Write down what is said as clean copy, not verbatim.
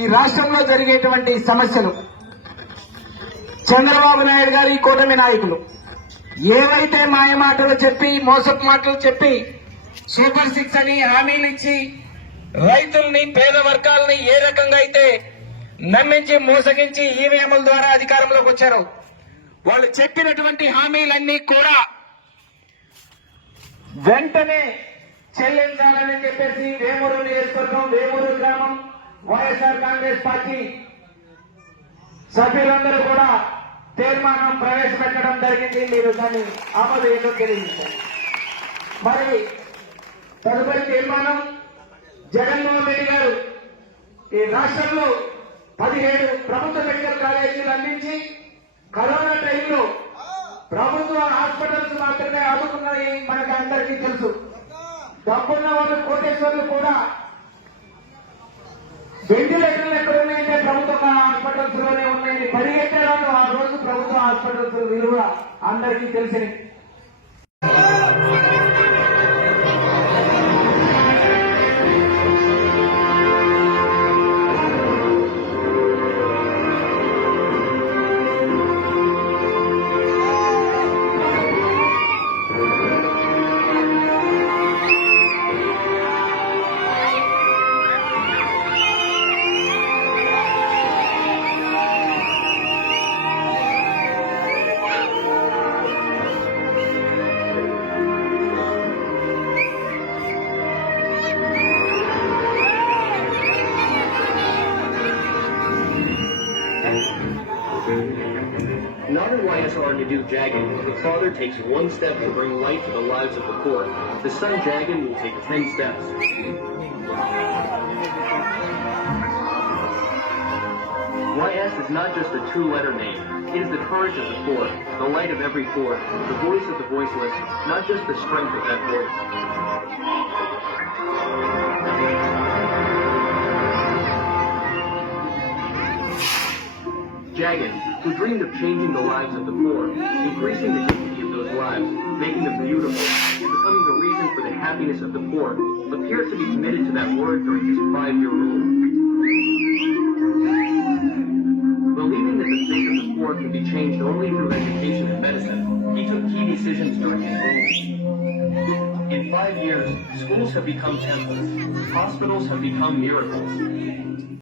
ఈ రాష్ట్రంలో జరిగేటువంటి సమస్యలు చంద్రబాబు నాయుడు గారు ఈ కూటమి నాయకులు ఏవైతే మాయ మాటలు చెప్పి మోసపు మాటలు చెప్పి సూపర్ సిక్స్ అని హామీలు ఇచ్చి రైతుల్ని పేద వర్గాలని ఏ రకంగా అయితే నమ్మించి మోసగించి ఈవీఎంల ద్వారా అధికారంలోకి వచ్చారు, వాళ్ళు చెప్పినటువంటి హామీలన్నీ కూడా వెంటనే చెల్లించాలని చెప్పేసి వేమూరు నియోజకవర్గం వేమూరు గ్రామం వైఎస్ఆర్ కాంగ్రెస్ పార్టీ సభ్యులందరూ కూడా తీర్మానం ప్రవేశపెట్టడం జరిగింది. మీరు దాన్ని ఆమోదం తెలియజేశారు. మరి తదుపరి తీర్మానం జగన్మోహన్ రెడ్డి గారు ఈ రాష్ట్రంలో 17 ప్రభుత్వ మెడికల్ కాలేజీలు అందించి కరోనా టైంలో ప్రభుత్వ హాస్పిటల్స్ మాత్రమే ఆదుకున్నాయి మనకు అందరికీ తెలుసు. డబ్బున్న వాళ్ళు కోటేశ్వర్లు కూడా వెంటిలేటర్లు ఎక్కడ ఉన్నాయంటే ప్రభుత్వ హాస్పిటల్స్ లోనే ఉన్నాయని పరిగెట్టారు. ఆ రోజు ప్రభుత్వ హాస్పిటల్స్ విలువ అందరికీ తెలిసింది. Not in YSR to do Jagan, the father takes one step to bring light to the lives of the poor. The son Jagan will take 10 steps. YS is not just a two-letter name. It is the courage of the poor, the light of every poor, the voice of the voiceless, not just the strength of that voice. Jagan, who dreamed of changing the lives of the poor, increasing the dignity of those lives, making them beautiful, and becoming the reason for the happiness of the poor, appears to be committed to that word during his 5-year rule. Believing that the fate of the poor can be changed only through education and medicine, he took key decisions during his rule. In 5 years, schools have become temples, hospitals have become miracles.